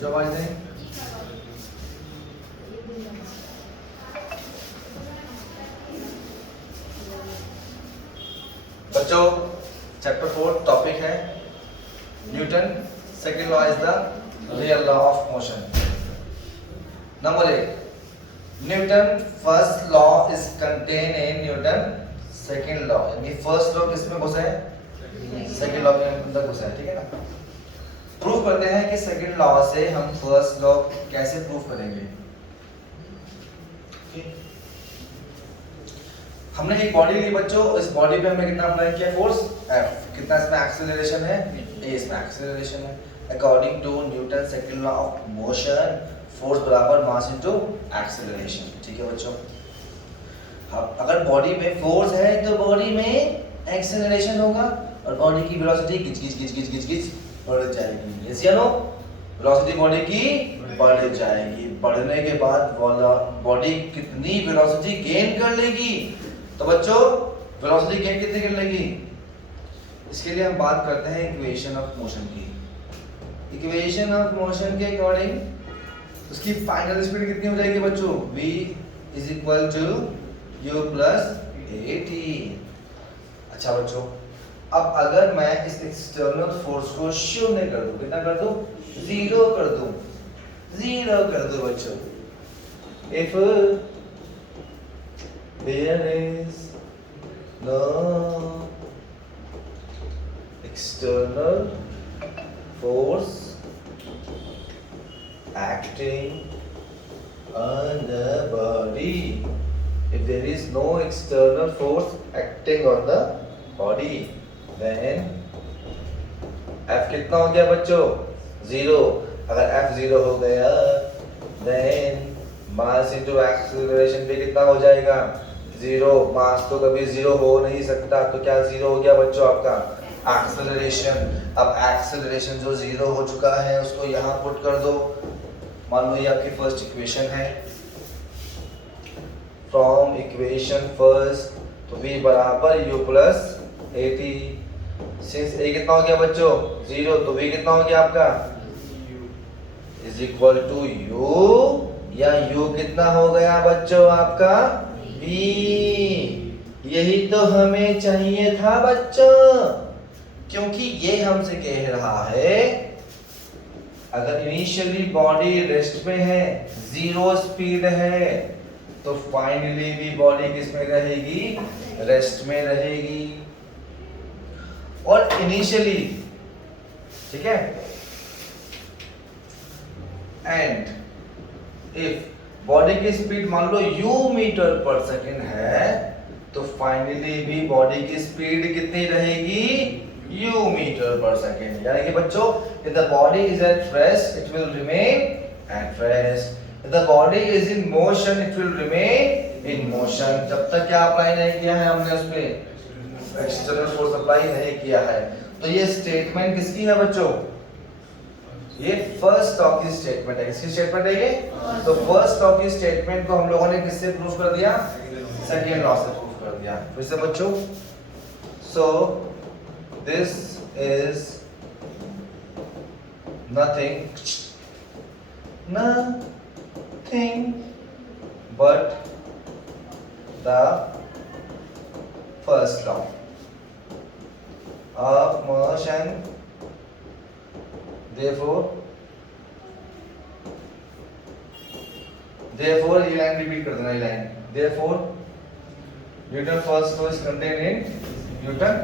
जो आवाज दें। बच्चों चैप्टर 4 टॉपिक है Newton second law is the real law of motion. Number 1 Newton first law is contain in newton second law. यानी first law किसमें घुसा है? सेकंड लॉ के अंदर घुसा है, ठीक है ना। प्रूव करते हैं कि सेकंड लॉ से हम फर्स्ट लॉ कैसे प्रूव करेंगे। हमने एक बॉडी ली बच्चों, इस बॉडी पे हमने कितना अप्लाई किया फोर्स F। कितना इसमें एक्सेलरेशन है? A इसमें एक्सेलरेशन है। According to Newton second law of motion force बराबर मास इनटू एक्सेलरेशन, ठीक है बच्चों। अब अगर बॉडी में फोर्स है तो बॉडी में एक्सेलरेशन होगा और बॉडी की वेलोसिटी गिच गिच गिच गिच गिच गिच बढ़ जाएगी। यस या नो? वेलोसिटी बॉडी की बढ़ जाएगी। बढ़ने के बाद बॉडी कितनी वेलोसिटी गेन कर लेगी? तो बच्चों वेलोसिटी गेन कितनी कर लेगी? इसके लिए हम बात करते हैं इक्वेशन ऑफ मोशन की। इक्वेशन ऑफ मोशन के अकॉर्डिंग उसकी फाइनल स्पीड कितनी हो जाएगी बच्चों? v is equal to u plus at। अच्छा बच्चों, अब अगर मैं इस एक्सटर्नल फोर्स को शून्य कर दूं, कितना कर दूं? जीरो कर दूं, जीरो कर दूं बच्चों। If there is no external force acting on the body, if there is no external force acting on the body, then F कितना हो गया बच्चों? जीरो। अगर F जीरो हो गया then मास इनटू एक्सेलरेशन भी कितना हो जाएगा? जीरो। मास तो कभी जीरो हो नहीं सकता, तो क्या जीरो हो गया बच्चों आपका? एक्सेलरेशन। अब एक्सेलरेशन जो जीरो हो चुका है उसको यहाँ पुट कर दो। मान लो ये आपकी फर्स्ट इक्वेशन है। फ्रॉम इक्वेशन फर्स्ट तो v बराबर u plus at। Since a कितना हो गया बच्चों? जीरो, तो v कितना हो गया आपका? इज इक्वल टू u, या u कितना हो गया बच्चों आपका? v। यही तो हमें चाहिए था बच्चों, क्योंकि ये हमसे कह रहा है अगर इनिशियली बॉडी रेस्ट में है, जीरो स्पीड है, तो फाइनली भी बॉडी किस में रहेगी? रेस्ट में रहेगी। और इनिशियली, ठीक है, एंड इफ बॉडी की स्पीड मान लो u मीटर पर सेकेंड है, तो फाइनली भी बॉडी की स्पीड कितनी रहेगी? u मीटर पर सेकेंड। यानी कि बच्चों if the body is at rest it will remain at rest, if the body is in motion it will remain in motion। जब तक क्या अप्लाई नहीं किया है हमने उस पे एक्सटर्नल फोर्स अप्लाई नहीं किया है। तो ये स्टेटमेंट किसकी है बच्चों? ये फर्स्ट लॉ की स्टेटमेंट है। किसकी स्टेटमेंट है ये? तो फर्स्ट लॉ की स्टेटमेंट को हम लोगों ने किससे प्रूफ कर दिया? सेकेंड लॉ से प्रूफ कर दिया। फिर से बच्चों, so this is nothing but the first law of motion. Therefore ये लाइन रिपीट कर देना, ये line. Therefore Newton first law is contained in Newton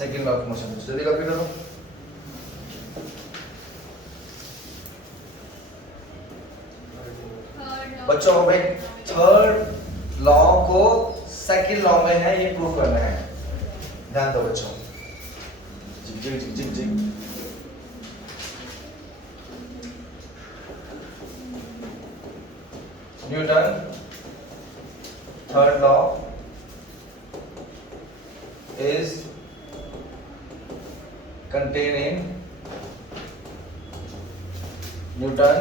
second law of motion। जल्दी कॉपी करो। बच्चों भाई थर्ड लॉ को सेकंड लॉ में है ये प्रूव करना है, ध्यान दो बच्चों। जिग जिग जिग जिग जिग। Newton third law is contained in Newton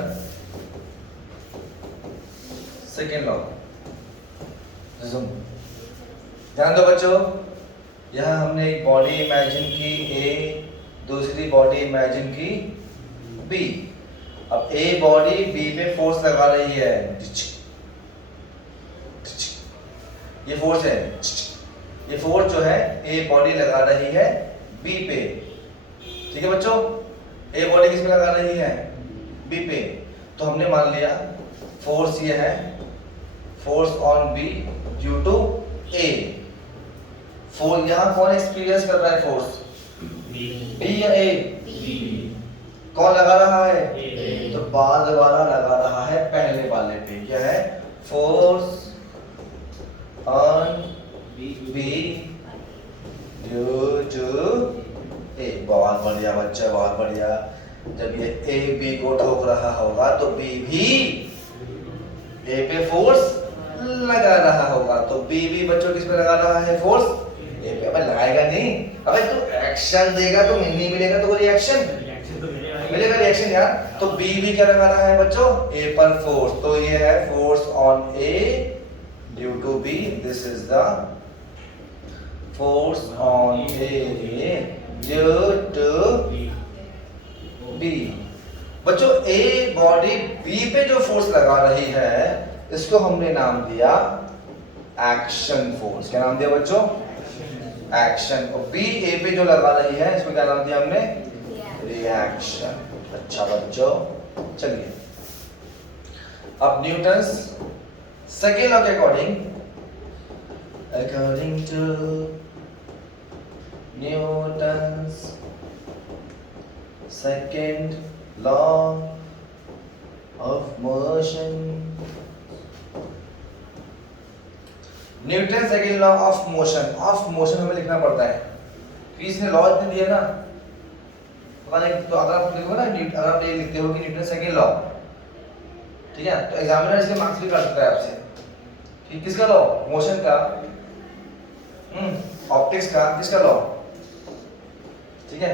second law। ध्यान दो बच्चों, यहाँ हमने एक बॉडी इमेजिन की A, दूसरी बॉडी इमेजिन की B। अब ए बॉडी बी पे फोर्स लगा रही है, ये फोर्स है, ये फोर्स जो है ए बॉडी लगा रही है बी पे, ठीक है बच्चों। ए बॉडी किस पे लगा रही है, बी पे। तो हमने मान लिया फोर्स ये है, force on B due to A. Force यहां कौन एक्सपीरियंस कर रहा है फोर्स, बी या ए, कौन लगा रहा है, तो बाद वाला लगा रहा है पहले वाले पे। क्या है, force on B due to A. बहुत बढ़िया बच्चा, बहुत बढ़िया। जब ये ए बी को ठोक रहा होगा तो बी भी ए पे फोर्स लगा रहा होगा, तो बी भी बच्चों किस पे लगा रहा है, फोर्स ए पे। अबे लगाएगा नहीं, अबे तू एक्शन देगा तो नहीं मिलेगा तो रिएक्शन मिलेगा, रिएक्शन यार। तो बी भी क्या लगा रहा है बच्चों, ए पर फोर्स। तो ये है force on A due to B, this is the force on A due to B. बच्चों ए बॉडी बी पे जो फोर्स लगा रही है इसको हमने नाम दिया एक्शन फोर्स। क्या नाम दिया बच्चों, एक्शन। और बी ए पे जो लगा रही है इसको क्या नाम दिया हमने, रिएक्शन। अच्छा बच्चों, चलिए अब न्यूटन्स सेकेंड लॉ के according to Newton's second law of motion, Newton second law of motion. Of motion हमें लिखना पड़ता है क्योंकि इसने लॉ इतने दिए ना, पता नहीं। तो अगर आप लिखो ना, अगर आप ये लिखते हो कि न्यूटन सेकेंड लॉ, ठीक है, तो एग्जामिनर इसके मार्क्स भी काट सकता है आपसे कि किसका लॉ, मोशन का, ऑप्टिक्स का, किसका लॉ, ठीक है,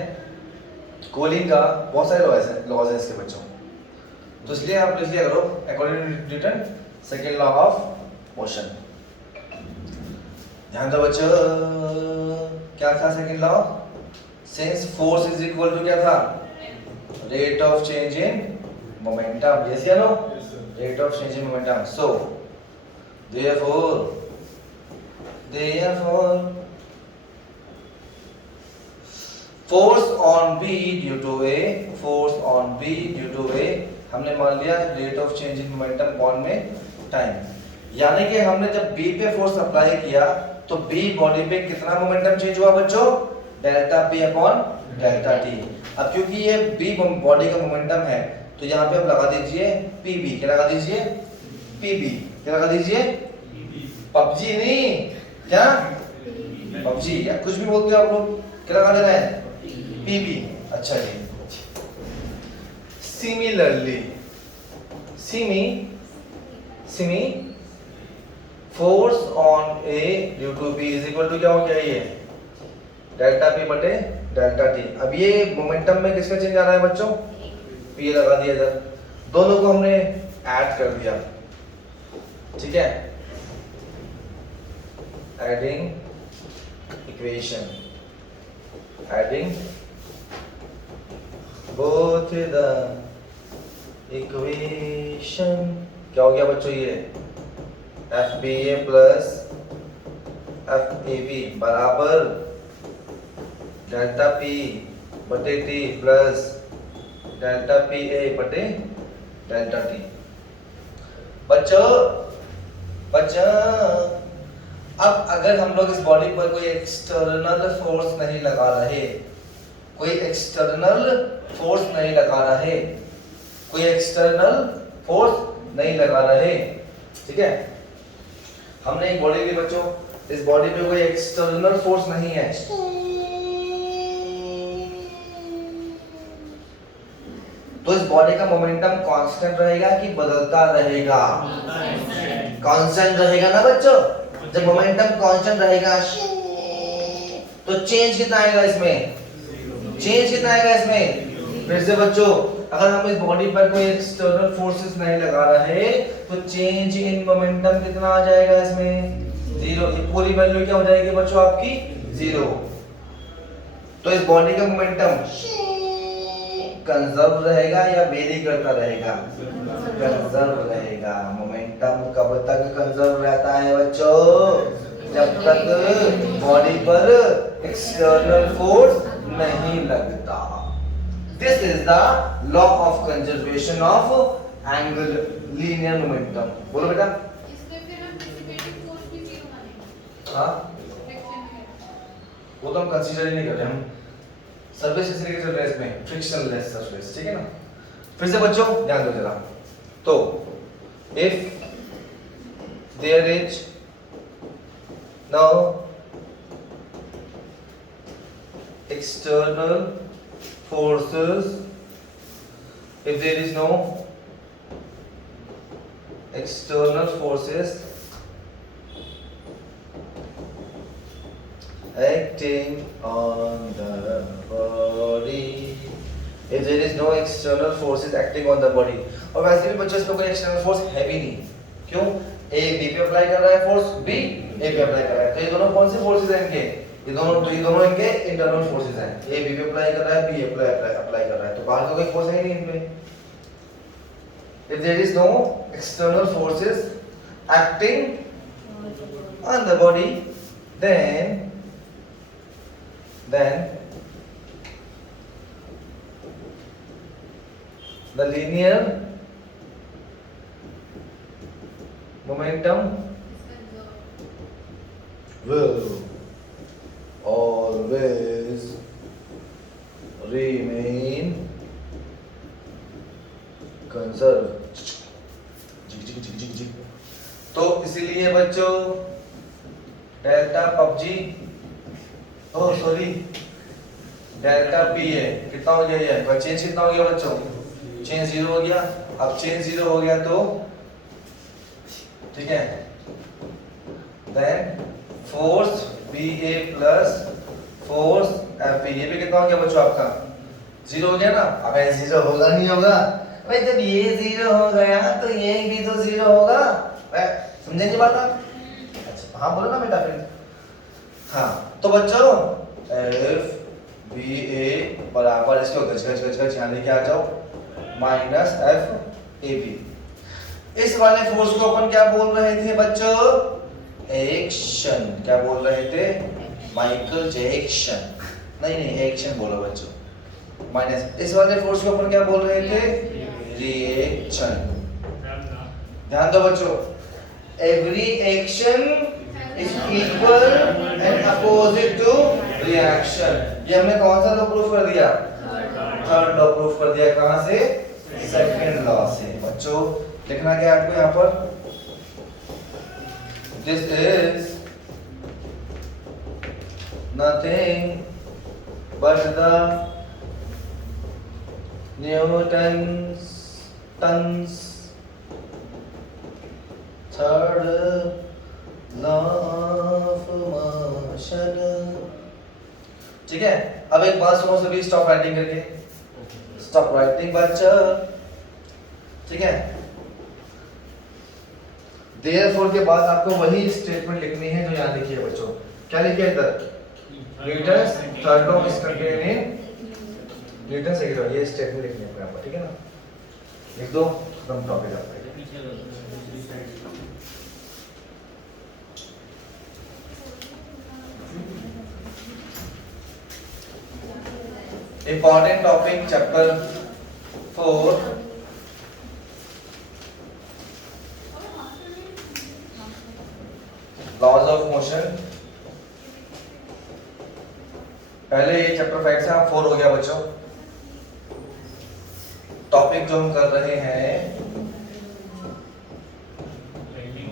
कूलिंग का, बहुत सारे लॉज है इसके बच्चों। तो इसलिए आप लिख लिया करो according to Newton second law of motion. ध्यान दो बच्चों, क्या था second law, since force is equal to क्या था, rate of change in momentum. Yes या no, rate of change in momentum. So therefore force on B due to A, force on B due to A हमने मान लिया rate of change in momentum बॉन में time. यानी कि हमने जब B पे फोर्स अप्लाई किया तो B बॉडी पे कितना मोमेंटम चेंज हुआ बच्चों, delta P upon delta T। अब क्योंकि ये B बॉडी का मोमेंटम है तो यहाँ पे आप लगा दीजिए PB। क्या लगा दीजिए, PB। क्या लगा दीजिए, पबजी नहीं, क्या पबजी या कुछ भी बोलते हो आप लोग, क्या लगा देना है, PB। अच्छा जी, सिमिलरली सिमी force on A due to B is equal to क्या हो गया, ये डेल्टा P बटे डेल्टा T। अब ये मोमेंटम में किसका चेंज आ रहा है बच्चों, P लगा दिया इधर, दोनों को हमने ऐड कर दिया, ठीक है, adding equation, adding both the equation। क्या हो गया बच्चों, ये FBA प्लस FAB बराबर डेल्टा P बटे T प्लस डेल्टा PA बटे डेल्टा T। बच्चों अब अगर हम लोग इस बॉडी पर कोई एक्सटर्नल फोर्स नहीं लगा रहे, कोई एक्सटर्नल फोर्स नहीं लगा रहे, कोई एक्सटर्नल फोर्स नहीं लगा रहे, ठीक है, हमने एक बॉडी ली बच्चों, इस बॉडी पे कोई एक्सटर्नल फोर्स नहीं है, तो इस बॉडी का मोमेंटम कांस्टेंट रहेगा कि बदलता रहेगा, कांस्टेंट रहेगा ना बच्चों। जब मोमेंटम कांस्टेंट रहेगा तो चेंज कितना आएगा इसमें, चेंज कितना आएगा इसमें। फिर से बच्चों, अगर हम इस बॉडी पर कोई एक्सटर्नल फोर्सेस नहीं लगा रहे तो चेंज इन मोमेंटम कितना आ जाएगा इसमें, जीरो। ये पूरी वैल्यू क्या हो जाएगी बच्चों आपकी, जीरो। तो इस बॉडी का मोमेंटम कंजर्व रहेगा या वेरी करता रहेगा? कंजर्व रहेगा। मोमेंटम कब तक कंजर्व रहता है बच्चों? जब तक बॉडी पर एक्सटर्नल फोर्स नहीं लगता। This is the law of conservation of angle linear momentum. बोलो बेटा। इसमें फिर हम डिसिपेटिंग फोर्स भी जीरो मानेंगे। हाँ, फ्रिक्शन में वो तो हम कंसीडर ही नहीं कर रहे, हम सरफेस इसलिए चल रहे हैं इसमें, फ्रिक्शनलेस सरफेस, ठीक है ना। फिर से बच्चों ध्यान दो जरा। तो if there is no external forces, if there is no external forces acting on the body, if there is no external forces acting on the body, और वैसे भी बच्चों इसमें कोई एक्सटर्नल फोर्स है भी नहीं। क्यों? ए बी पे अप्लाई कर रहा है फोर्स, बी ए पे अप्लाई कर रहा है, तो ये दोनों कौन से फोर्सेस हैं इनके? ये दोनों इनके इंटरनल फोर्सेस हैं। ए बी पे अप्लाई कर रहा है, बी अप्लाई कर रहा है, तो बाहर का कोई फोर्स है ही नहीं इनपे। If there is no external forces acting on the body, then the linear momentum will always remain conserved। तो इसीलिए बच्चों डेल्टा पबजी डेल्टा पी है, कितना हो गया ये? चेंज कितना हो गया बच्चों? चेंज जीरो हो गया। अब चेंज जीरो हो गया तो ठीक है, देन फोर्स बी ए प्लस फोर्स एफ बी, ये भी कितना हो गया बच्चों आपका? जीरो हो गया ना। अब ये जीरो होगा नहीं होगा भाई? जब ये जीरो हो गया तो ये भी तो जीरो होगा। समझेंगे बात आप? अच्छा हाँ बोलो ना बेटा फिर। हाँ तो बच्चों एफ बी ए बराबर इसको गच गच गच गच यहाँ लेके आ जाओ, माइनस एफ ए बी। इस वाले फोर्स को अपन क्या बोल रहे थे बच्चों? एक्शन। क्या बोल रहे थे? Michael Jackson. नहीं एक्शन बोलो बच्चों। माइनस इस वाले फोर्स को अपन क्या बोल रहे थे? रिएक्शन। ध्यान दो बच्चों, every action is equal and opposite to reaction. ये हमने कौन सा लॉ प्रूफ कर दिया? थर्ड लॉ प्रूफ कर दिया। कहां से? सेकंड लॉ से। बच्चों लिखना क्या है आपको यहाँ पर? This is nothing but the Newton's third law of motion. ठीक है, अब एक बात सुनो सभी, स्टॉप राइटिंग करके, स्टॉप राइटिंग बच्चा। ठीक है, देयरफॉर के बाद आपको वही स्टेटमेंट लिखनी है जो यहाँ लिखी है बच्चों। क्या लिखी है इधर? Newton's third law is contained in newton second law. ये स्टेटमेंट लिखनी है आपको यहाँ पर, ठीक है ना? लिख दो, खत्म टॉपिक आपका। Important topic chapter 4, laws of motion। पहले ये चैप्टर 5 से 4 हो गया बच्चों। टॉपिक जो हम कर रहे हैं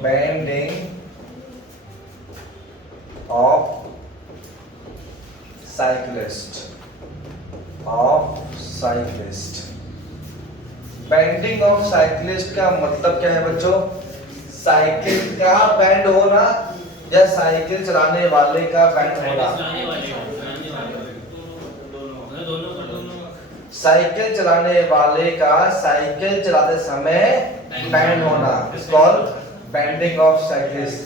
bending of cyclist. Bending of cyclist का मतलब क्या है बच्चों? साइकिल का बेंड होना या साइकिल चलाने वाले का बेंड होना? साइकिल चलाने वाले का साइकिल चलाते समय बेंड होना is called bending of cyclist.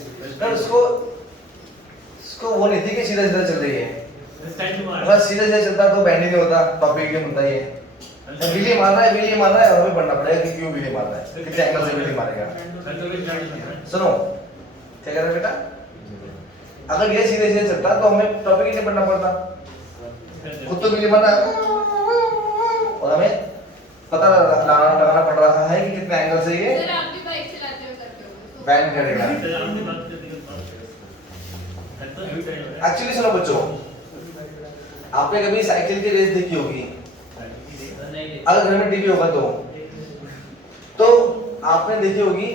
उसको वो नहीं थी कि सीधा सीधा चल रही है, अगर सीधा सीधा चलता तो बेंड ही नहीं होता। टॉपिक के मुद्दा ये विली मार रहा है, विली मार रहा है, हमें पढ़ना पड़ेगा कि क्यों विली मार रहा है, कितने एंगल से विली मारेगा। सुनो क्या कह रहे बेटा, अगर ये सीधे सीधे चलता तो हमें टॉपिक ही नहीं पढ़ना पड़ता, खुद तो विली मारना और हमें पता लगाना पड़ रहा है कि कितने एंगल से ये सर आप भी बाइक चलाते हुए करते हो बैंड करेगा। एक्चुअली सुनो बच्चों, आपने कभी साइकिल की रेस देखी होगी, अगर घर में टीवी होगा तो आपने देखी होगी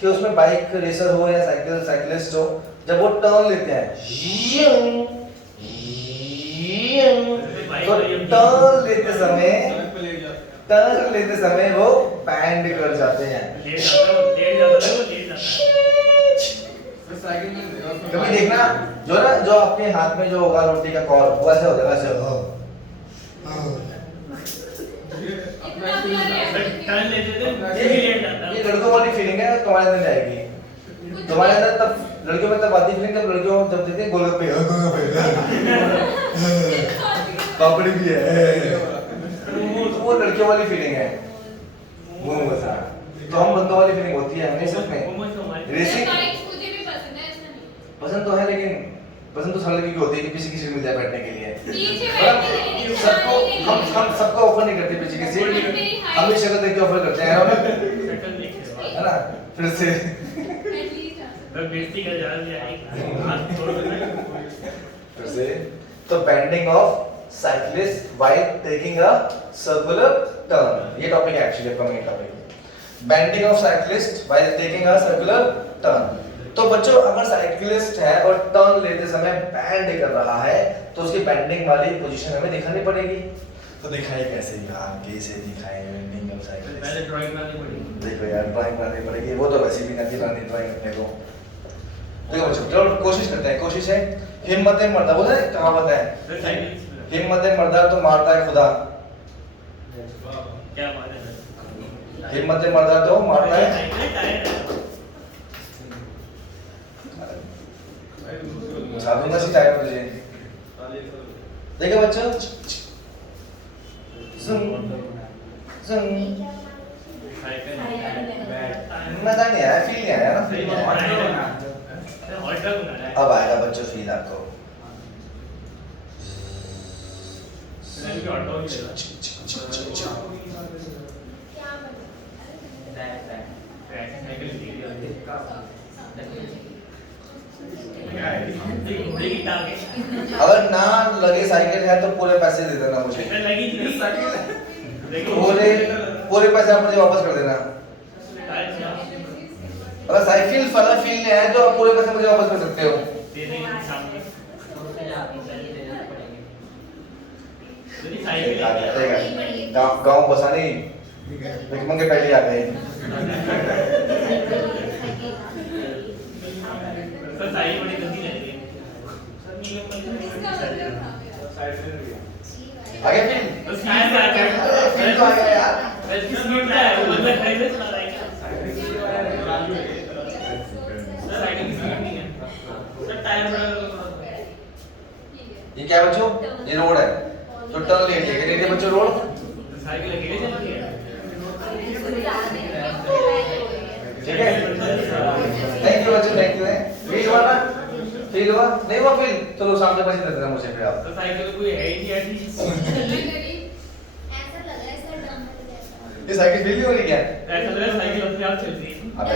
कि उसमें बाइक रेसर हो या साइकिलिस्ट हो, जब वो टर्न लेते हैं तो टर्न लेते समय वो बैंड कर जाते हैं। कभी देखना जो आपके हाथ में जो होगा रोटी का कॉर वो ऐसे हो जाएगा, ऐसे इतना प्यारे ये लड़कों वाली फीलिंग है, तुम्हारे अंदर आएगी, तुम्हारे अंदर तब लड़कियों में तब आती फीलिंग जब लड़कियों जब देते हैं गोलगप्पे पापड़ी भी है, वो लड़कियों वाली फीलिंग है, वो मजा। तो हम बंदों वाली फीलिंग होती है हमें सच में। रेसिंग मुझे भी पसंद है, ऐसा नहीं पसंद तो है, लेकिन पसंद तो हर लड़की को होती है कि पीछे की सीट मिल जाए बैठने के लिए। पीछे बैठने के लिए सबको हम सबको ऑफर नहीं करते पीछे की सीट, हम भी शक्ल देख के ऑफर करते हैं है ना। फिर से फिर से तो banding of cyclist while taking a circular turn, ये टॉपिक है एक्चुअली अपना main topic, banding of cyclist while taking a circular turn. तो बच्चों अगर साइक्लिस्ट है और टर्न लेते समय बैंड कर रहा है तो उसकी बैंडिंग वाली पोजीशन हमें दिखानी पड़ेगी। तो दिखाए कैसे यार, कैसे दिखाए बैंडिंग ऑफ साइक्लिस्ट, पहले ड्राइंग बनानी पड़ेगी। देखो यार ड्राइंग बनानी पड़ेगी, वो तो वैसे भी नहीं बनानी ड्राइंग अपने को। देखो बच्चों चलो कोशिश करते हैं, कोशिश है हिम्मत मर्दा, बोले कहावत है हिम्मत मर्दा तो मारता है खुदा, क्या बात है, हिम्मत मर्दा तो मारता है साधुंगा सी टाइम तुझे। देखो बच्चों मजा नहीं आया, फील नहीं आया ना, अब आएगा बच्चों फील आपको। अगर ना लगे साइकिल है तो पूरे पैसे दे देना मुझे, पूरे पैसे आप मुझे वापस कर देना। अगर साइकिल वाला फील नहीं आया तो आप पूरे पैसे मुझे वापस कर सकते हो। गाँव बसानी भिकमंगे के पहले आ गए। आगे फिर तो आ गया यार। ये क्या है बच्चों, ये रोड है तो टर्न ले लिया, ले लिया बच्चों रोड। ठीक है थैंक यू बच्चों, थैंक यू। फील हुआ ना, फील हुआ नहीं हुआ फील, चलो सामने पैसे दे देना मुझे फिर आप। तो साइकिल कोई है ही नहीं ऐसी, ऐसा लग रहा है सर डम हो गया। ये साइकिल फील नहीं हो रही क्या? ऐसा लग रहा है साइकिल अपने आप चलती है। अबे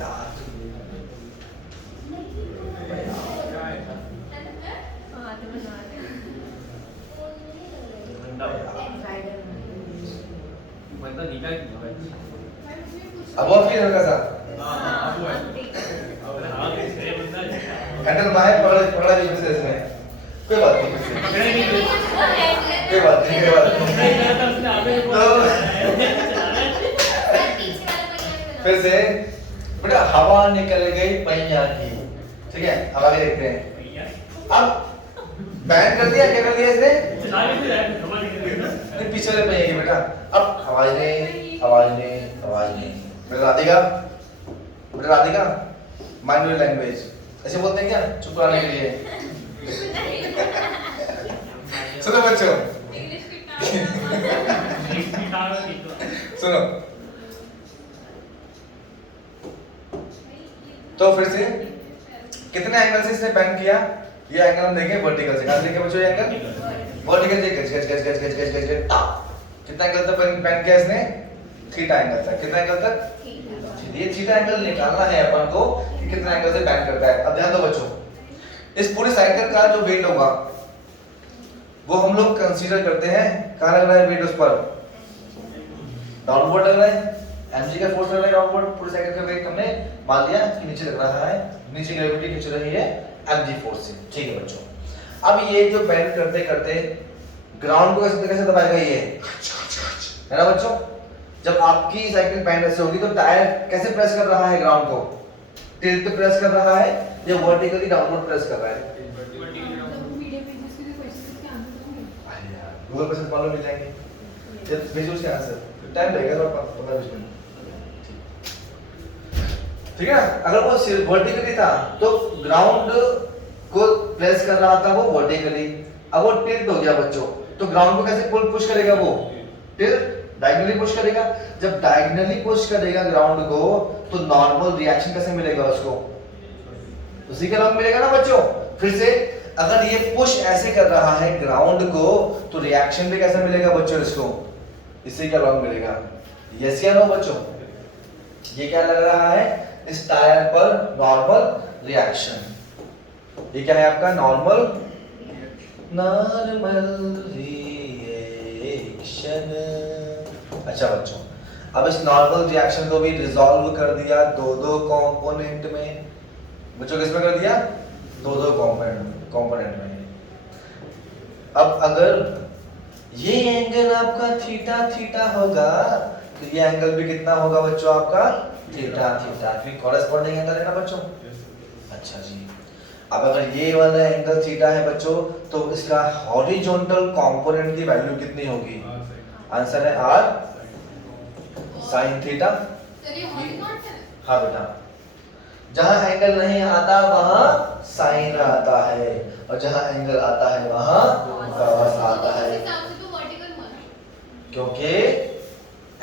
यार बंदा निकाल क्यों भाई? अब वो फील हल्का सा अब वो है। अरे हाँ किसने बंदा हैंडल बाहर पकड़ा भी इसमें, कोई बात नहीं, कोई बात नहीं, कोई बात नहीं। तो फिर से बेटा हवा निकल गई पहिया की, ठीक है हवा भी देखते हैं। अब बैन कर दिया, क्या कर दिया इसने? नहीं पीछे वाले पहिए की बेटा। अब आवाज नहीं, आवाज नहीं, आवाज नहीं। बेटा राधिका, बेटा राधिका माइंड योर लैंग्वेज, ऐसे बोलते हैं क्या चुप रहने के लिए? सुनो बच्चों एक फीट आगे कितना सुनो तो फिर से कितने एंगल से इसने बैंड किया? ये एंगल हम देखें वर्टिकल से। कहां से देखें बच्चों ये एंगल? वर्टिकल से गज गज गज गज गज गज गज कितना एंगल तक बैंड किया इसने? थीटा एंगल तक। कितना एंगल तक? ये थीटा एंगल निकालना है अपन को कि कितना एंगल से बैंड करता है। अब ध्यान दो बच्चों, इस पूरी साइकिल का जो वेट होगा वो हम लोग कंसीडर करते हैं कहां लग रहा है वेट? उस पर डाउनवर्ड लग रहा है, mg का फोर्स लग रहा है डाउनवर्ड। पूरी साइकिल का वेट हमने मान लिया कि नीचे लग रहा है, नीचे ग्रेविटी खींच रही है mg फोर्स से। ठीक है बच्चों, अब ये जो बेंड करते करते ग्राउंड को कैसे दबाएगा ये, है ना बच्चों? जब आपकी साइकिल बेंड ऐसे होगी तो टायर कैसे प्रेस कर रहा है ग्राउंड को? टिल्ट प्रेस कर रहा है या वर्टिकली डाउनवर्ड प्रेस कर रहा है? गूगल पर सर्च मालूम मिल जाएंगे, जब भेजो उसके आंसर टाइम लगेगा थोड़ा 15-20 मिनट। ठीक है, अगर वो वर्टिकली था तो ग्राउंड को प्रेस कर रहा था वो वर्टिकली। अब वो टिल्ट हो गया बच्चों, तो ग्राउंड को कैसे पुश करेगा? वो टिल्ट डायगोनली पुश करेगा। जब डायगोनली पुश करेगा ग्राउंड को तो नॉर्मल रिएक्शन कैसे मिलेगा उसको? उसी के लॉन्ग मिलेगा ना बच्चों। फिर से अगर ये पुश ऐसे कर रहा है ग्राउंड को तो रिएक्शन भी कैसे मिलेगा बच्चों इसको? इसी का लॉन्ग मिलेगा। यस या नो बच्चों? ये क्या लग रहा है? इस टायर पर नॉर्मल रिएक्शन। ये क्या है आपका? Normal reaction. अच्छा बच्चों, अब इस नॉर्मल रिएक्शन को भी रिजॉल्व कर दिया दो कंपोनेंट में। बच्चों किसमें कर दिया? दो कंपोनेंट में। अब अगर ये एंगल आपका थीटा होगा तो ये एंगल भी कितना होगा बच्चों आपका? थीटा। फिर कॉरेस्पॉन्डिंग एंगल है ना बच्चों। अच्छा जी, अब अगर ये वाला एंगल थीटा है बच्चों तो इसका हॉरिजॉन्टल कंपोनेंट की वैल्यू कितनी होगी? आंसर है r sin थीटा। हाँ बेटा, जहां एंगल नहीं आता वहां साइन आता है और जहां एंगल आता है वहां कॉस आता है, क्योंकि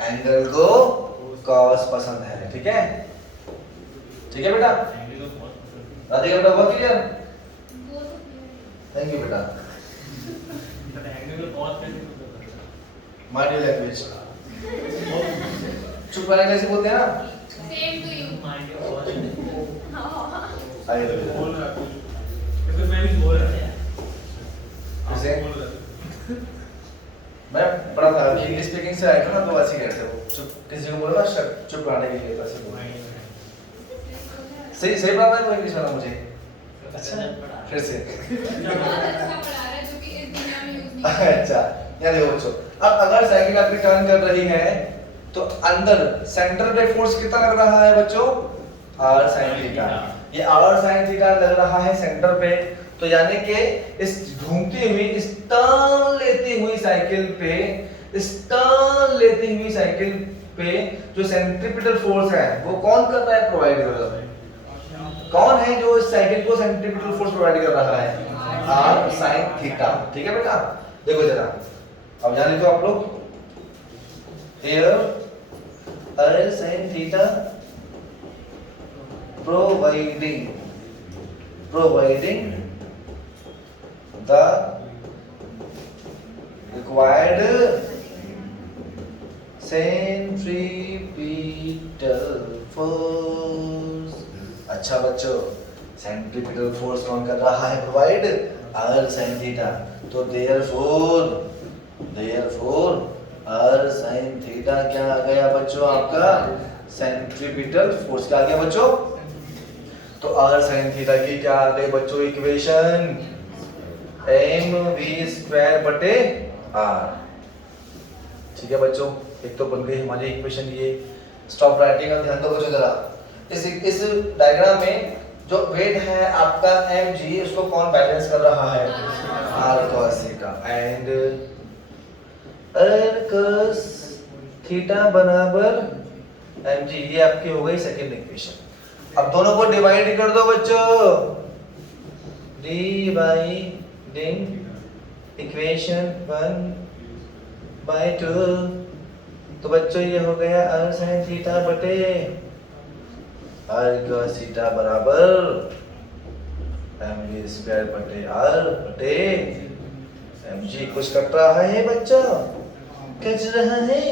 एंगल को कॉस पसंद है। ठीक है, ठीक है बेटा, राधिका बेटा बहुत क्लियर? थैंक यू बेटा। माय लैंग्वेज चुप रहने कैसे बोलते हैं ना? Same to you. आइए बोल रहा हूं तो मैं भी बोल रहा हूं कैसे? मैं बड़ा था कि इंग्लिश स्पीकिंग से आया था ना तो ऐसे कहते हो चुप, किसी को बोला ना चुप रहने के लिए तो ऐसे बोला। सही बात है, वो इंग्लिश वाला मुझे अच्छा फिर से बहुत अच्छा पढ़ा रहा है जो कि इस दुनिया में यूज नहीं अच्छा यार देखो बच्चों, अब अगर साइकिल आपकी टर्न कर रही है तो अंदर सेंटर पे फोर्स कितना लग रहा है बच्चों? r sin theta. ये r sin थीटा लग रहा है सेंटर पे, तो यानी कि इस घूमती हुई इस टर्न लेती हुई साइकिल पे जो सेंट्रीपिटल फोर्स है वो कौन कर रहा है? प्रोवाइड कर रहा है। कौन है जो इस साइकिल को सेंट्रीपिटल फोर्स प्रोवाइड कर रहा है? r sin theta. ठीक है बेटा, देखो जरा अब ध्यान लिखो आप लोग। here r sin theta providing the required centripetal force। अच्छा बच्चों, सेंट्रीपिटल फोर्स कौन कर रहा है प्रोवाइड? r sin theta. तो therefore r sin थीटा क्या आ गया बच्चों? आपका सेंट्रीपिटल फोर्स क्या आ गया बच्चों? तो r sin थीटा की क्या आ गई बच्चों इक्वेशन? mv² बटे r। ठीक है बच्चों, एक तो बन गई हमारी इक्वेशन ये। स्टॉप राइटिंग और ध्यान दो बच्चों जरा। इस डायग्राम में जो वेट है आपका mg, उसको कौन बैलेंस कर रहा है? r cos theta. And r cos theta बराबर mg, ये आपकी हो गई सेकंड इक्वेशन। अब दोनों को डिवाइड कर दो बच्चों। Dividing equation 1 by 2। तो बच्चों ये हो गया r sin थीटा बटे r cos थीटा बराबर mv स्क्वायर बटे r बटे mg। कुछ कट रहा है बच्चों? कट रहा है।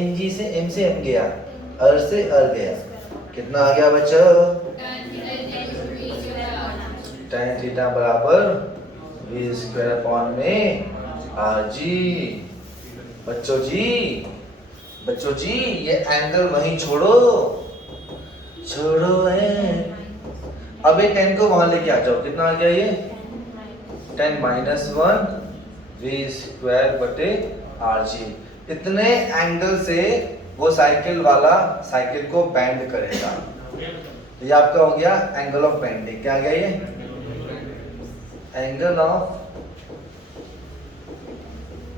mg से m से m गया, r से r गया, कितना आ गया बच्चों? tan थीटा बराबर v स्क्वायर अपॉन में rg। बच्चों जी ये एंगल वहीं छोड़ो है। अब ये tan को वहां लेके आ जाओ, कितना आ गया ये? tan -1 v स्क्वायर बटे rg। इतने एंगल से वो साइकिल वाला साइकिल को बेंड करेगा। तो ये आपका हो गया एंगल ऑफ बेंडिंग। क्या आ गया ये? Angle of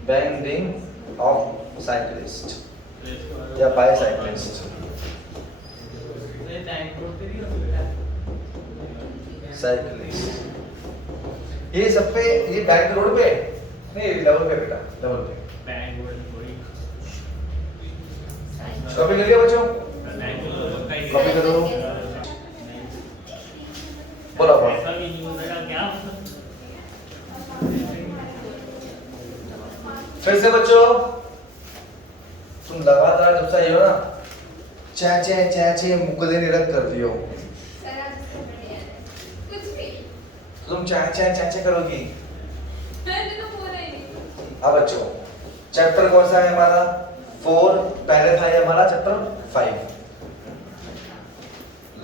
bending of cyclist या बाइसाइकिलिस्ट। साइकिलिस्ट ये सब पे, ये बैंक रोड पे नहीं, लेवल पे बेटा, लेवल पे। कॉपी कर लिया बच्चों? कॉपी करो। बोलो बोलो। फिर से बच्चों, तुम लगातार जब से ये हो ना चे मुकदे निरक कर दियो। तुम चे करोगी। हाँ बच्चों, चैप्टर कौन सा है हमारा? 4। पहले था ये हमारा चैप्टर 5,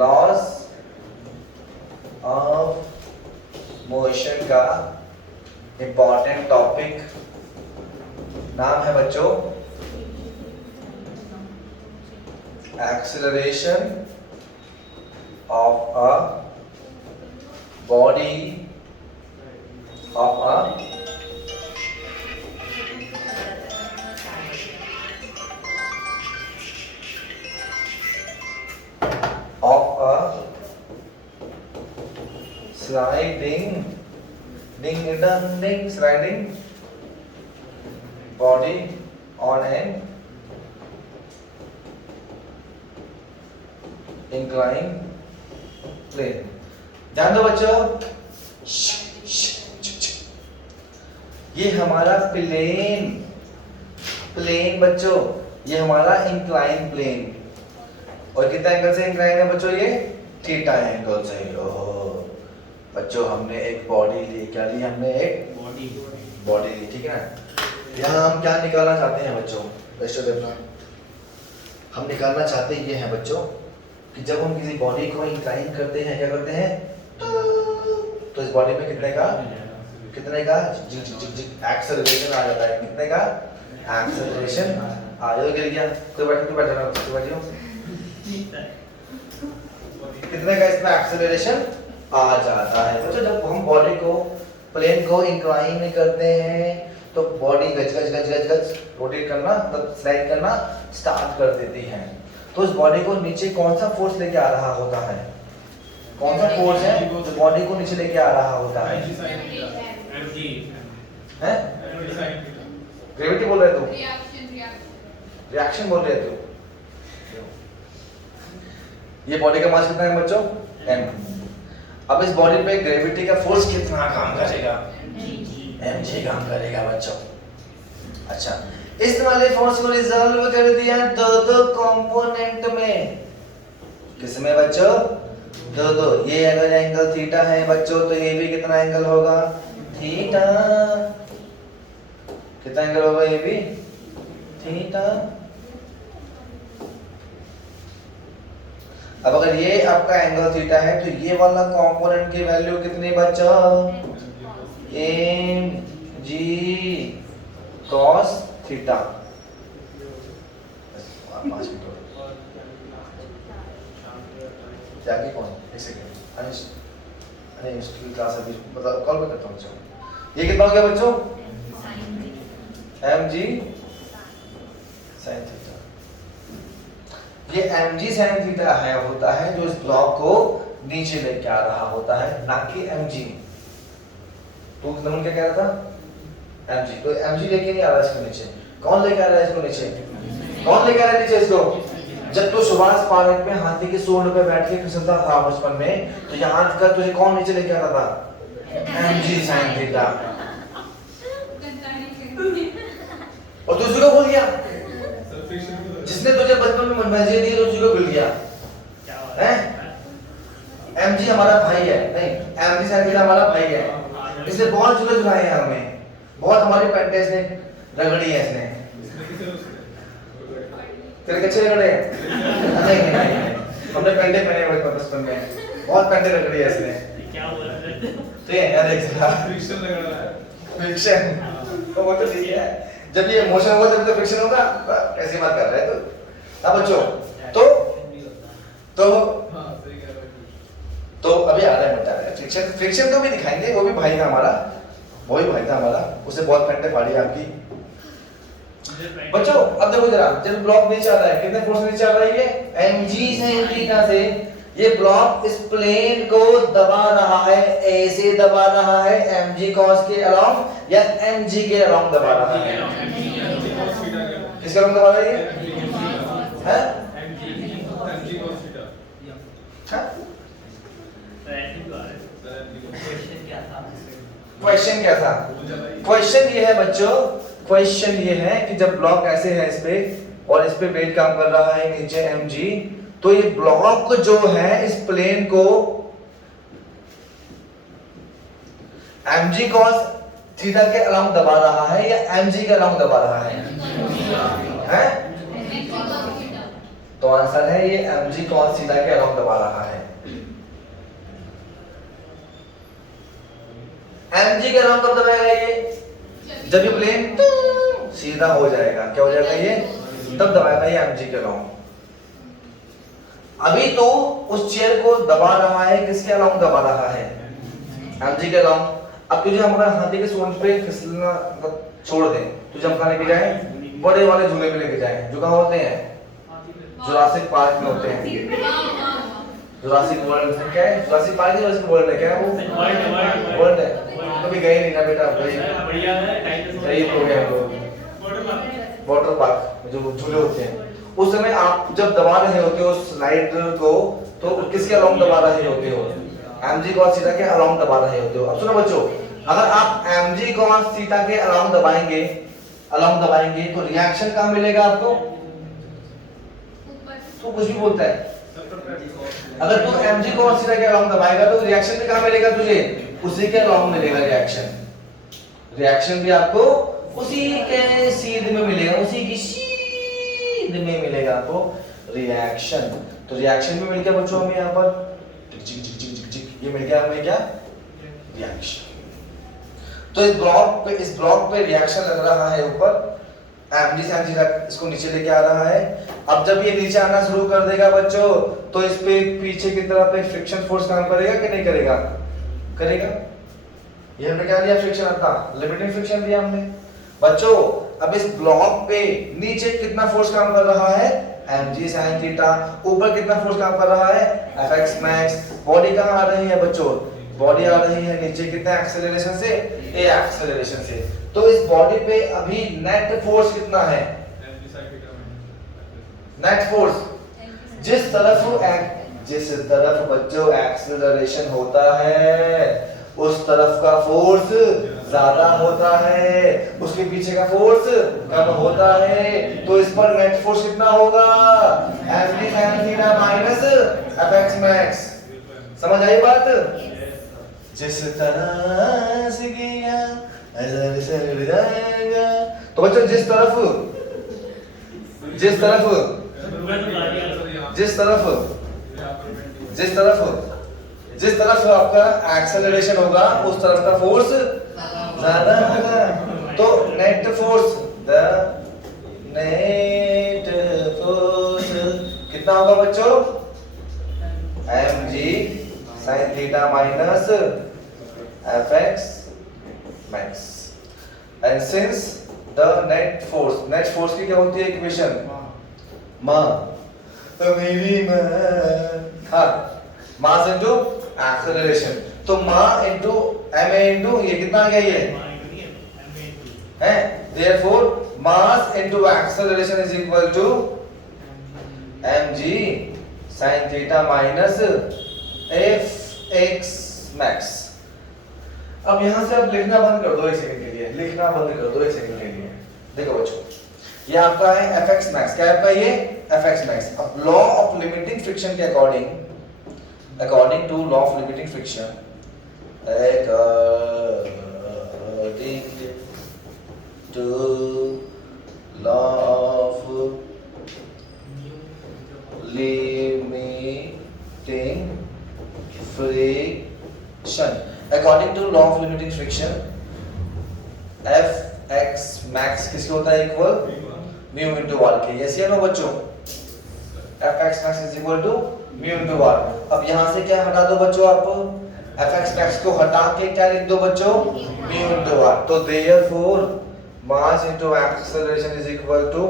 लॉस ऑफ मोशन का इंपॉर्टेंट टॉपिक नाम है बच्चों acceleration of a body of a sliding body on an inclined plane। ध्यान दो बच्चों, ये हमारा प्लेन बच्चों, ये हमारा इंक्लाइन प्लेन। और कितना एंगल से इंक्लाइन है बच्चों? ये थीटा एंगल से। बच्चों हमने एक बॉडी ली, क्या ली हमने? एक बॉडी ली, ठीक है ना। यहाँ हम क्या निकालना चाहते हैं बच्चों? बेस्ट देखना, हम निकालना चाहते हैं ये है बच्चों कि जब हम किसी बॉडी को इंक्लाइन करते हैं, क्या करते हैं? तो इस बॉडी में कितने का एक्सेलरेशन आ जाता है। कितने का एक्सेलरेशन आ जाओ? गिर गया, कोई बैठो। कितने का इसमें एक्सेलरेशन आ जाता है बच्चों? जब हम बॉडी को, प्लेन को इंक्लाइन करते हैं तो बॉडी गज रोटेट करना, मतलब स्लाइड करना स्टार्ट कर देती है। तो इस बॉडी को नीचे कौन सा फोर्स लेके आ रहा होता है? कौन सा फोर्स है जो बॉडी को नीचे लेके आ रहा होता है? ग्रेविटी बोल रहे तू? रिएक्शन बोल रहे तू? ये बॉडी का मास कितना है बच्चों? m। अब इस बॉडी पे ग्रेविटी का फोर्स कितना काम करेगा? mg काम करेगा बच्चों। अच्छा, इस वाले फोर्स को रिजॉल्व कर दिया दो कंपोनेंट में। किसमें बच्चों? दो। ये अगर एंगल थीटा है बच्चों तो ये भी कितना एंगल होगा? थीटा। कितना एंगल होगा? ये भी थीटा। अब अगर ये आपका एंगल थीटा है तो ये वाला कंपोनेंट की वैल्यू कितनी बच्चों? mg cos theta. 5 मिनट जाके कौन? एक सेकंड अनिश, इसकी क्लास अभी बता, कॉल पे करता हूँ बच्चों। ये कितना हो गया बच्चों? mg sin theta. ये mg sin थीटा है, होता है जो इस ब्लॉक को नीचे लेके आ रहा होता है, ना कि mg। तो नमन क्या कह रहा था? mg। तो mg लेके नहीं आ रहा इसके नीचे, कौन लेके आ रहा है इसको नीचे? कौन लेके आ रहा है नीचे इसको? जब तू सुभाष पार्क में हाथी के सूंड पे बैठ के फिसलता था बचपन में, तो यहाँ का तुझे कौन नीचे लेके आता था? mg sin theta. और तू उसको भूल गया? जिसने तुझे बचपन में मजे दिए तो तुझे भूल गया हैं? mg हमारा भाई है, नहीं mg sin थीटा हमारा भाई है। इसने बहुत झूले झुलाए हैं हमें, बहुत हमारी पेंटेस ने रगड़ी है इसने। तेरे कच्चे रगड़े हैं? नहीं नहीं नहीं, हमने पेंटे पहने हुए थे बचपन में, बहुत पेंटे रगड़ी है इसने। क्या बोल रहे थे? तो ये यार देख जरा फ्रिक्शन लग रहा है। फ्रिक्शन, तो वो तो ठीक है, जब ये इमोशन होगा तब तो फ्रिक्शन होगा। ऐसी बात कर रहा है तू। अब बच्चों तो हाँ सही कह रहा है। तो अभी आ रहा है बता रहा है फ्रिक्शन, फ्रिक्शन को भी दिखाएंगे, वो भी भाई था हमारा, वो भी भाई था हमारा, उसे बहुत पेंटे फाड़ी आपकी। बच्चों अब देखो जरा, जब ब्लॉक नीचे आ रहा है, कितने फोर्स नीचे आ रहा है ये? mg sin थीटा से ये ब्लॉक इस प्लेन को दबा रहा है, ऐसे दबा रहा है mg cos के अलोंग या mg के अलोंग दबा रहा है। किसके अलोंग दबा रहा है ये? हैं? क्वेश्चन क्या था? क्वेश्चन ये है बच्चों, क्वेश्चन ये है कि जब ब्लॉक ऐसे है इस पे और इस पे वेट काम कर रहा है नीचे mg, तो ये ब्लॉक जो है इस प्लेन को mg cos थीटा के अलोंग दबा रहा है या mg के अलोंग दबा रहा है? हैं? तो आंसर है ये mg cos थीटा के अलोंग दबा रहा है। mg के अलोंग कब दबाएगा ये? जब ये प्लेन सीधा हो जाएगा, क्या हो जाएगा ये? तब दबाएगा ये mg के अलोंग। अभी तो उस चेयर को दबा रहा है, किसके अलोंग दबा रहा है? mg के अलोंग। अब तुझे हमारा हाथी के सूंड पे फिसलना छोड़ दे, तुझे हम कहाँ लेके जाए? बड़े वाले झूले में लेके जाए, जो कहाँ होते हैं? जुरासिक पार्क में होते हैं। जुरासिक वर्ल्ड क्या है? जुरासिक पार्क है, जुरासिक वर्ल्ड है, क्या है वो? वर्ल्ड है। कभी गए नहीं ना बेटा? बढ़िया है, सही हो गया वो वाटर पार्क जो झूले होते हैं, उस समय आप जब दबा रहे होते हो स्लाइड को, तो किसके अलोंग दबा रहे होते हो? mg cos थीटा के अलोंग दबा रहे होते हो। अब सुनो बच्चों, अगर आप mg cos थीटा के अलोंग दबाएंगे तो रिएक्शन कहाँ मिलेगा आपको? तो कुछ भी बोलता है। अगर तू mg cos थीटा के अलोंग दबाएगा तो रिएक्शन भी कहाँ मिलेगा तुझे? उसी के अलोंग मिलेगा रिएक्शन भी आपको उसी के सीध में मिलेगा, उसी की सीध में मिलेगा आपको रिएक्शन। तो रिएक्शन भी मिल गया बच्चों हमें यहाँ पर, ये मिल गया हमें क्या? रिएक्शन। तो इस ब्लॉक पे रिएक्शन लग रहा है ऊपर, mg sin थीटा इसको नीचे लेके आ रहा है। अब जब ये नीचे आना शुरू कर देगा बच्चों, तो इस पे पीछे की तरफ एक फ्रिक्शन फोर्स काम करेगा कि नहीं करेगा? करेगा। ये हमने क्या लिया? फ्रिक्शन आता, लिमिटिंग फ्रिक्शन दिया हमने बच्चों। अब इस ब्लॉक पे नीचे कितना फोर्स काम कर रहा है? mg sin theta. ऊपर कितना फोर्स काम कर रहा है? fx max। बॉडी कहाँ आ रही है बच्चों? बॉडी आ रही है नीचे, कितना एक्सेलरेशन से? a एक्सेलरेशन से। तो इस बॉडी पे अभी नेट फोर्स कितना है? नेट फोर्स जिस तरफ बच्चों एक्सेलरेशन होता है उस तरफ का फोर्स ज्यादा होता है, उसके पीछे का फोर्स कम होता है। तो इस पर नेट फोर्स कितना होगा? mg sin theta minus fx max। समझ आई बात? जिस तरह से गया ऐसा उड़ जाएगा। तो बच्चों जिस तरफ आपका एक्सेलरेशन होगा उस तरफ का फोर्स ज्यादा होगा। तो नेट फोर्स कितना होगा बच्चों? mg sin theta minus fx max। And since the net force की क्या होती है इक्वेशन? मास इनटू एक्सेलरेशन। तो मास इनटू ma इनटू ये कितना आ गया ये है? Therefore mass into acceleration is equal to mg sin theta minus fx max। अब यहां से आप लिखना बंद कर दो एक सेकंड के लिए, लिखना बंद कर दो एक सेकंड के लिए। देखो बच्चों, ये आपका है fx max, क्या है आपका ये fx max। अब लॉ ऑफ लिमिटिंग फ्रिक्शन के according to law of limiting friction, according to law of limiting friction, according to law of limiting friction fx max किसके होता है इक्वल म्यू इनटू आर के। यस या no बच्चों, fx max is equal to mu into R. अब यहां से क्या हटा दो बच्चों, आप fx max को हटा के क्या लिख दो बच्चों, म्यू इनटू आर। तो therefore mass into acceleration is equal to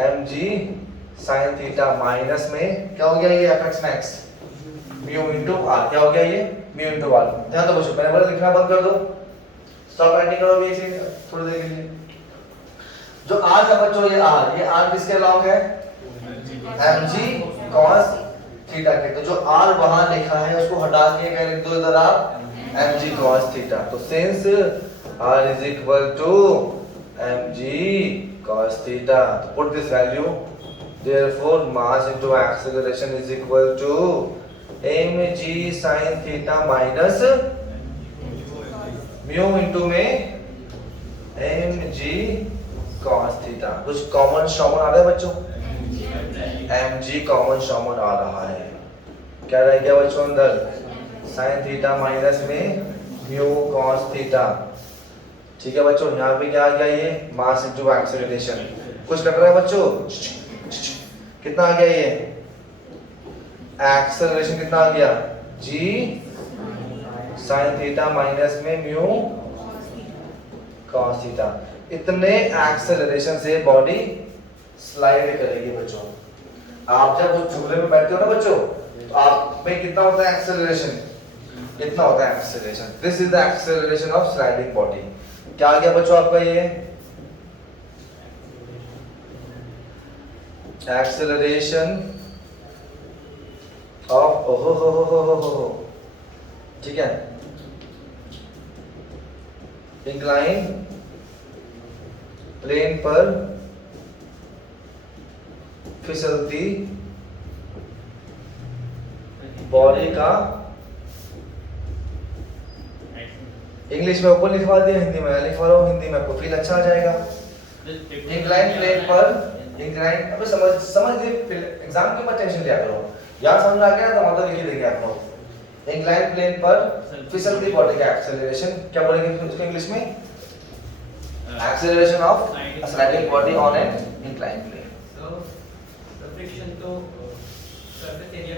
mg sin theta minus में क्या हो गया ये fx max mu into R. क्या हो गया ये म्यू इनटू आर। ध्यान दो बच्चों, मैंने बोला लिखना बंद कर दो, स्टॉप राइटिंग करो अभी एक थोड़ी देर के लिए। जो r का बच्चों ये r किसके लॉग है, mg cos थीटा के। तो जो r वहां लिखा है उसको हटा के क्या लिख दो इधर आप, mg cos थीटा। तो since r is equal to mg cos theta, तो put this value, therefore mass into acceleration is equal to mg sin theta minus mu into में mg cos थीटा। कुछ कॉमन शॉमन आ रहा है बच्चों, mg common शॉमन आ रहा है। क्या रह गया बच्चों अंदर, sin थीटा माइनस में म्यू cos थीटा। ठीक है बच्चों, यहाँ पे क्या आ गया ये मास इनटू एक्सेलरेशन। कुछ कट रहा है बच्चों, कितना आ गया ये एक्सेलरेशन, कितना आ गया g sin थीटा माइनस में म्यू cos थीटा। इतने एक्सेलरेशन से बॉडी स्लाइड करेगी बच्चों। आप जब उस झूले में बैठते हो ना बच्चों, तो आप में कितना होता है एक्सेलरेशन, इतना होता है acceleration. This is the acceleration of sliding body. क्या आ गया बच्चों आपका ये एक्सेलरेशन ऑफ हो, ठीक है, इंक्लाइन प्लेन पर फिसलती बॉडी का, इंग्लिश में ऊपर लिखवा दिया, हिंदी में लिखवा रहा हूँ, हिंदी में आपको फील अच्छा आ जाएगा। इंक्लाइन प्लेन पर, इंक्लाइन, अबे समझ लिए, एग्जाम के ऊपर टेंशन लिया करो, यार समझ आ गया तो मतलब लिख देंगे आप लोग। इंक्लाइन प्लेन पर फिसलती बॉडी का एक्सेलरेशन क्या बोलेंगे उसको इंग्लिश में, acceleration of a sliding body on an incline plane. So the friction तो surface area पे